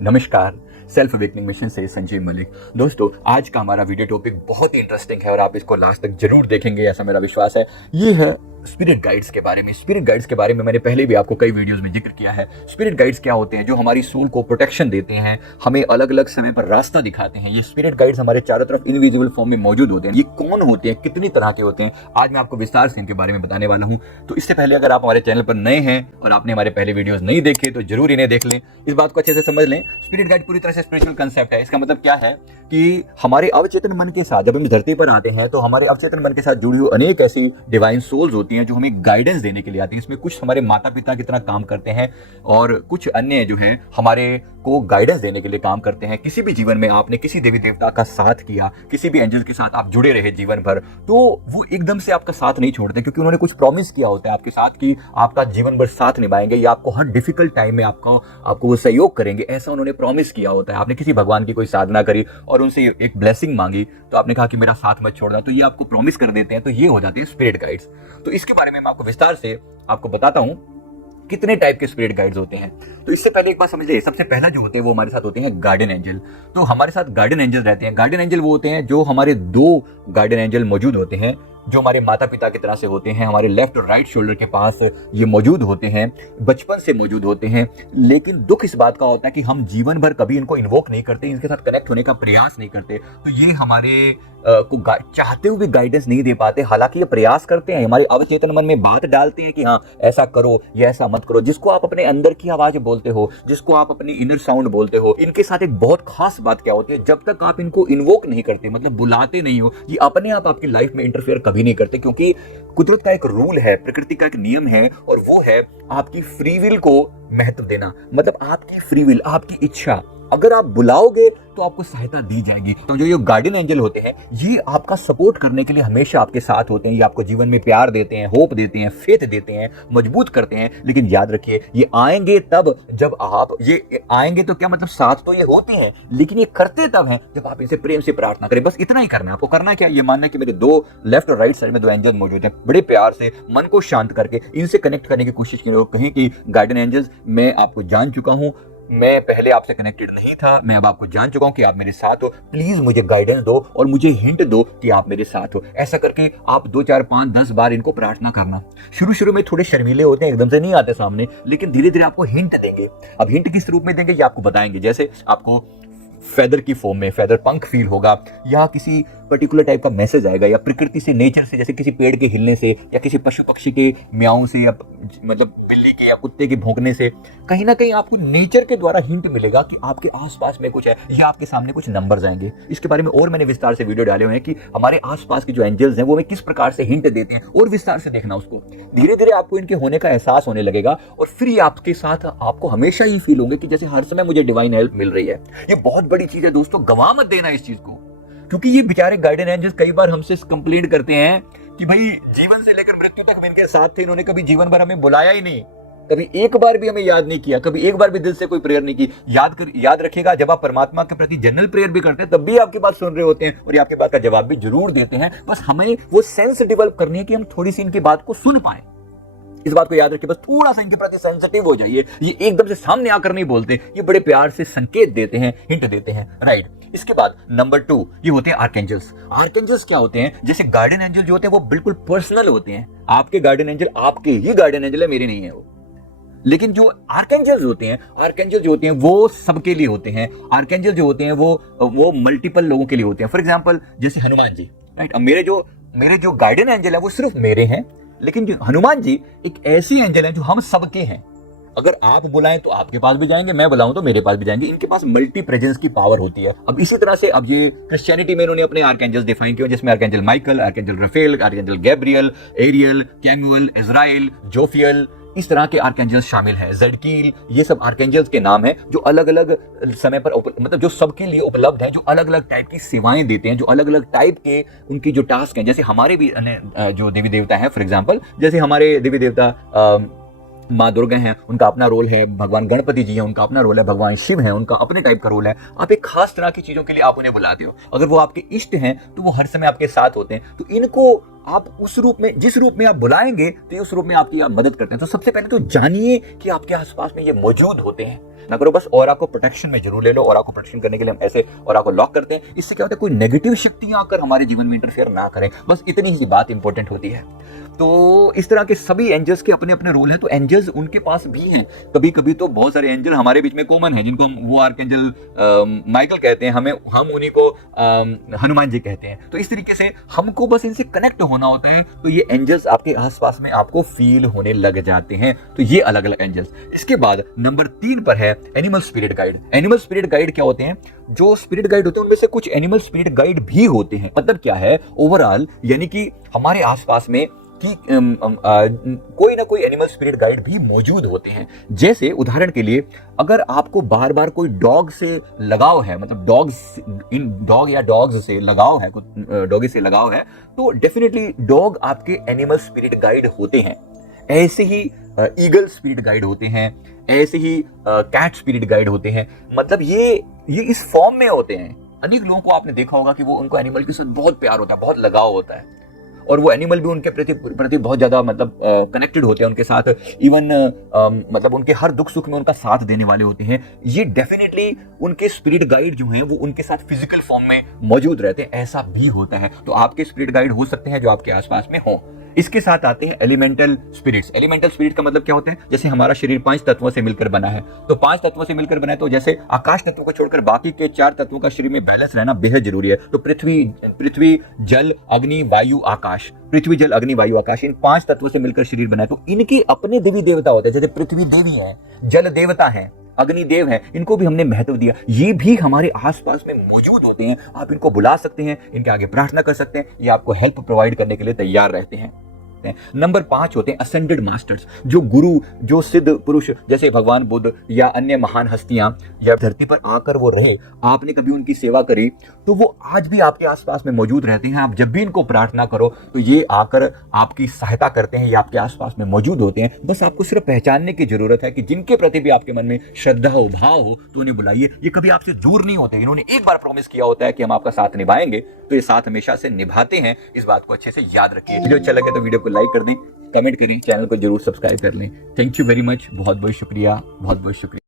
नमस्कार। Self awakening mission से संजीव मलिक। दोस्तों, आज का हमारा वीडियो टॉपिक बहुत ही इंटरेस्टिंग है और आप इसको लास्ट तक जरूर देखेंगे, ऐसा मेरा विश्वास है। ये है स्पिरिट गाइड्स के बारे में। स्पिरिट गाइड्स के बारे में मैंने पहले भी आपको कई वीडियोस में जिक्र किया है। स्पिरिट गाइड्स क्या होते हैं? जो हमारी सोल को प्रोटेक्शन देते हैं, हमें अलग अलग समय पर रास्ता दिखाते हैं। ये स्पिरिट गाइड्स हमारे चारों तरफ इनविजिबल फॉर्म में मौजूद होते हैं। ये कौन होते हैं, कितनी तरह के होते हैं, आज मैं आपको विस्तार से इनके बारे में बताने वाला हूँ। तो इससे पहले अगर आप हमारे चैनल पर नए हैं और आपने हमारे पहले वीडियोस नहीं देखे तो जरूर इन्हें देख लें। इस बात को अच्छे से समझ लें। स्पिरिट गाइड पूरी तरह से स्पिरिचुअल कंसेप्ट है। इसका मतलब क्या है कि हमारे अवचेतन मन के साथ जब हम धरती पर आते हैं तो हमारे अवचेतन मन के साथ जुड़ी हुई अनेक ऐसी डिवाइन सोल्स होती हैं जो हमें गाइडेंस देने के लिए आती हैं। इसमें कुछ हमारे माता पिता की तरह काम करते हैं और कुछ अन्य जो हैं हमारे को गाइडेंस देने के लिए काम करते हैं। किसी भी जीवन में आपने किसी देवी देवता का साथ किया, किसी भी एंजल के साथ आप जुड़े रहे जीवन भर, तो वो एकदम से आपका साथ नहीं छोड़ते, क्योंकि उन्होंने कुछ प्रॉमिस किया होता है आपके साथ कि आपका जीवन भर साथ निभाएंगे या आपको हर डिफिकल्ट टाइम में आपको वो सहयोग करेंगे। ऐसा उन्होंने प्रॉमिस किया होता है। आपने किसी भगवान की कोई साधना करी और उनसे एक ब्लेसिंग मांगी तो आपने कहा कि मेरा साथ मत छोड़ना, तो ये आपको प्रॉमिस कर देते हैं। तो ये हो जाते हैं स्पिरिट गाइड्स। तो इसके बारे में मैं आपको विस्तार से आपको बताता हूं कितने टाइप के स्पिरिट गाइड्स होते हैं। तो इससे पहले एक बात समझ लीजिए, सबसे पहला जो होते हैं वो हमारे साथ होते हैं गार्डियन एंजल। तो हमारे साथ गार्डियन एंजल रहते हैं। गार्डियन एंजल वो होते हैं जो हमारे दो गार्डियन एंजल मौजूद होते हैं जो हमारे माता पिता की तरह से होते हैं। हमारे लेफ्ट और राइट शोल्डर के पास ये मौजूद होते हैं, बचपन से मौजूद होते हैं। लेकिन दुख इस बात का होता है कि हम जीवन भर कभी इनको इन्वोक नहीं करते, इनके साथ कनेक्ट होने का प्रयास नहीं करते। तो ये हमारे को चाहते हुए भी गाइडेंस नहीं दे पाते। हालांकि ये प्रयास करते हैं, हमारे अवचेतन मन में बात डालते हैं कि हाँ ऐसा करो या ऐसा मत करो, जिसको आप अपने अंदर की आवाज बोलते हो, जिसको आप अपनी इनर साउंड बोलते हो। इनके साथ एक बहुत खास बात क्या होती है, जब तक आप इनको इन्वोक नहीं करते, मतलब बुलाते नहीं हो, ये अपने आप आपकी लाइफ में इंटरफेयर कभी नहीं करते। क्योंकि कुदरत का एक रूल है, प्रकृति का एक नियम है, और वो है आपकी फ्री विल को महत्व देना। मतलब आपकी फ्री विल, आपकी इच्छा, अगर आप बुलाओगे तो आपको सहायता दी जाएगी। तो जो ये गार्डियन एंजल होते हैं ये आपका सपोर्ट करने के लिए हमेशा आपके साथ होते हैं। ये आपको जीवन में प्यार देते हैं, होप देते हैं, फेथ देते हैं, मजबूत करते हैं। लेकिन याद रखिए, ये आएंगे तब जब आप ये आएंगे, तो क्या मतलब साथ तो ये होते हैं, लेकिन ये करते तब हैं जब आप इनसे प्रेम से प्रार्थना करें। बस इतना ही करना है आपको। करना क्या, ये मानना कि मेरे दो लेफ्ट और राइट साइड में दो एंजल मौजूद हैं, बड़े प्यार से मन को शांत करके इनसे कनेक्ट करने की कोशिश करें। और कहीं कि गार्डियन एंजल्स मैं आपको जान चुका हूं, मैं पहले आपसे कनेक्टेड नहीं था, मैं अब आपको जान चुका हूं कि आप मेरे साथ हो। प्लीज मुझे गाइडेंस दो और मुझे हिंट दो कि आप मेरे साथ हो। ऐसा करके आप 2 4 5 10 बार इनको प्रार्थना करना। शुरू शुरू में थोड़े शर्मीले होते हैं, एकदम से नहीं आते सामने, लेकिन धीरे धीरे आपको हिंट देंगे। अब हिंट किस रूप में देंगे ये आपको बताएंगे। जैसे आपको फेदर की फॉर्म में, फेदर पंख फील होगा, या किसी पर्टिकुलर टाइप का मैसेज आएगा, या प्रकृति से, नेचर से, जैसे किसी पेड़ के हिलने से, या किसी पशु पक्षी के म्याऊं से, या मतलब बिल्ली के या कुत्ते के भौंकने से, कहीं ना कहीं आपको नेचर के द्वारा हिंट मिलेगा कि आपके आसपास में कुछ है, या आपके सामने कुछ नंबर्स आएंगे। इसके बारे में और मैंने विस्तार से वीडियो डाले हुए हैं कि हमारे आसपास के जो एंजल्स हैं वो हमें किस प्रकार से हिंट देते हैं, और विस्तार से देखना उसको। धीरे धीरे आपको इनके होने का एहसास होने लगेगा और फिर ये आपके साथ आपको हमेशा ही फील होंगे कि जैसे हर समय मुझे डिवाइन हेल्प मिल रही है। ये बहुत बड़ी चीज है दोस्तों, गवा मत देना इस चीज को। क्योंकि ये बेचारे गार्डियन एंजल्स कई बार हमसे कंप्लेंट करते हैं कि भाई जीवन से लेकर मृत्यु तक इनके साथ थे, इन्होंने कभी जीवन भर हमें बुलाया ही नहीं, कभी एक बार भी हमें याद नहीं किया, कभी एक बार भी दिल से कोई प्रेयर नहीं की। याद रखिएगा, जब आप परमात्मा के प्रति जनरल प्रेयर भी करते हैं तब भी आपकी बात सुन रहे होते हैं और ये आपकी बात का जवाब भी जरूर देते हैं। बस हमें वो सेंस डेवलप करनी है कि हम थोड़ी सी इनकी बात को सुन पाए। इस बात को याद रखिए, बस थोड़ा सा इनके प्रति सेंसिटिव हो जाइए। ये एकदम से सामने आकर नहीं बोलते, ये बड़े प्यार से संकेत देते हैं, हिंट देते हैं। राइट। इसके बाद नंबर 2 ये होते हैं आर्कएंजल्स। आर्कएंजल्स क्या होते हैं? जैसे गार्डियन एंजल जो होते हैं वो बिल्कुल पर्सनल होते हैं। आपके गार्डियन एंजल आपके ही गार्डियन एंजल है, मेरे नहीं है वो। लेकिन जो आर्कएंजल्स होते हैं, आर्कएंजल जो होते हैं वो सबके लिए होते हैं। आर्कएंजल जो होते हैं वो मल्टीपल लोगों के लिए होते हैं। फॉर एग्जांपल जैसे हनुमान जी। राइट। अब मेरे जो गार्डियन एंजल है वो सिर्फ मेरे हैं, लेकिन जो हनुमान जी एक ऐसी एंजल है जो हम सबके हैं। अगर आप बुलाएं तो आपके पास भी जाएंगे, मैं बुलाऊं तो मेरे पास भी जाएंगे। इनके पास मल्टी प्रेजेंस की पावर होती है। अब इसी तरह से अब ये क्रिश्चियनिटी में इन्होंने अपने आर्कएंजल्स डिफाइन किए, जिसमें archangel Michael, archangel Raphael, archangel Gabriel, Ariel, Chamuel, Azrael, Jophiel, इस तरह के आर्कएंजल्स शामिल हैं। ज़ेडकील, ये सब आर्कएंजल्स के नाम हैं जो अलग अलग समय पर मतलब जो सबके लिए उपलब्ध हैं, जो अलग अलग टाइप की सेवाएं देते हैं, जो अलग अलग टाइप के उनकी जो टास्क हैं। जैसे हमारे भी जो देवी देवता हैं, फॉर एग्जाम्पल जैसे हमारे देवी देवता माँ दुर्गा हैं, उनका अपना रोल है। भगवान गणपति जी हैं, उनका अपना रोल है। भगवान शिव हैं, उनका अपने टाइप का रोल है। आप एक खास तरह की चीजों के लिए आप उन्हें बुलाते हो। अगर वो आपके इष्ट हैं तो वो हर समय आपके साथ होते हैं। तो इनको आप उस रूप में, जिस रूप में आप बुलाएंगे तो उस रूप में आपकी आप मदद करते हैं। तो सबसे पहले तो जानिए कि आपके आसपास में ये मौजूद होते हैं। ना करो, बस ऑरा को प्रोटेक्शन में जरूर ले लो। ऑरा को प्रोटेक्शन करने के लिए हम ऐसे ऑरा को लॉक करते हैं। इससे क्या होता है, कोई नेगेटिव शक्तियां आकर हमारे जीवन में इंटरफेयर ना करें, बस इतनी ही बात इंपॉर्टेंट होती है। तो इस तरह के सभी एंजल्स के अपने अपने रोल है, तो एंजल्स उनके पास भी हैं। कभी कभी तो बहुत सारे एंजल हमारे बीच में कॉमन है, जिनको हम वो आर्कएंजल माइकल कहते हैं, हम उन्हीं को हनुमान जी कहते हैं। तो इस तरीके से हमको बस इनसे कनेक्ट होना होता है, तो ये एंजल्स आपके आसपास में आपको फील होने लग जाते हैं। तो ये अलग अलग एंजल्स। इसके बाद नंबर 3 पर है animal spirit guide. Animal spirit guide क्या होते हैं? जो स्पिरिट गाइड होते हैं उनमें से कुछ एनिमल स्पिरिट गाइड भी होते हैं। मतलब क्या है, ओवरऑल यानी कि हमारे आसपास में कि कोई ना कोई एनिमल स्पिरिट गाइड भी मौजूद होते हैं। जैसे उदाहरण के लिए, अगर आपको बार बार कोई डॉग से लगाव है, मतलब डॉग या डॉग्स से लगाव है, डॉगी से लगाव है, तो डेफिनेटली डॉग आपके एनिमल स्पिरिट गाइड होते हैं। ऐसे ही ईगल स्पिरिट गाइड होते हैं, ऐसे ही कैट स्पिरिट गाइड होते हैं। मतलब ये इस फॉर्म में होते हैं। अनेक लोगों को आपने देखा होगा कि वो उनको एनिमल के साथ बहुत प्यार होता है, बहुत लगाव होता है, और वो एनिमल भी उनके प्रति बहुत ज्यादा मतलब कनेक्टेड होते हैं उनके साथ। इवन मतलब उनके हर दुख सुख में उनका साथ देने वाले होते हैं। ये डेफिनेटली उनके स्पिरिट गाइड जो हैं वो उनके साथ फिजिकल फॉर्म में मौजूद रहते हैं। ऐसा भी होता है। तो आपके स्पिरिट गाइड हो सकते हैं जो आपके आसपास में हो। इसके साथ आते हैं एलिमेंटल स्पिरिट्स। एलिमेंटल स्पिरिट का मतलब क्या होता है? जैसे हमारा शरीर 5 तत्वों से मिलकर बना है, तो 5 तत्वों से मिलकर बना है, तो जैसे आकाश तत्व को छोड़कर बाकी के 4 तत्वों का शरीर में बैलेंस रहना बेहद जरूरी है। तो पृथ्वी जल अग्नि वायु आकाश, पृथ्वी जल अग्नि वायु आकाश, इन 5 तत्वों से मिलकर शरीर बना है। तो इनके अपने देवी देवता होते हैं। जैसे पृथ्वी देवी है, जल देवता है, अग्नि देव है, इनको भी हमने महत्व दिया। ये भी हमारे आसपास में मौजूद होते हैं। आप इनको बुला सकते हैं, इनके आगे प्रार्थना कर सकते हैं, ये आपको हेल्प प्रोवाइड करने के लिए तैयार रहते हैं। नंबर 5 होते हैं असेंडेड मास्टर्स, जो गुरु, जो सिद्ध पुरुष, जैसे भगवान बुद्ध या अन्य महान हस्तियां या धरती पर आकर वो रहे, आपने कभी उनकी सेवा करी, तो वो आज भी आपके आसपास में मौजूद रहते हैं। आप जब भी इनको प्रार्थना करो तो ये आकर आपकी सहायता करते हैं, ये आपके आसपास में मौजूद होते हैं। बस आपको सिर्फ पहचानने की जरूरत है कि जिनके प्रति भी आपके मन में श्रद्धा हो, भाव हो, तो उन्हें बुलाइए। ये कभी आपसे दूर नहीं होते। इन्होंने एक बार प्रॉमिस किया होता है कि हम आपका साथ निभाएंगे, तो ये साथ हमेशा से निभाते हैं। इस बात को अच्छे से याद रखिए। वीडियो अच्छा लगे तो वीडियो को लाइक कर दें, कमेंट करें, चैनल को जरूर सब्सक्राइब कर लें। Thank you very much. बहुत बहुत शुक्रिया, बहुत बहुत शुक्रिया।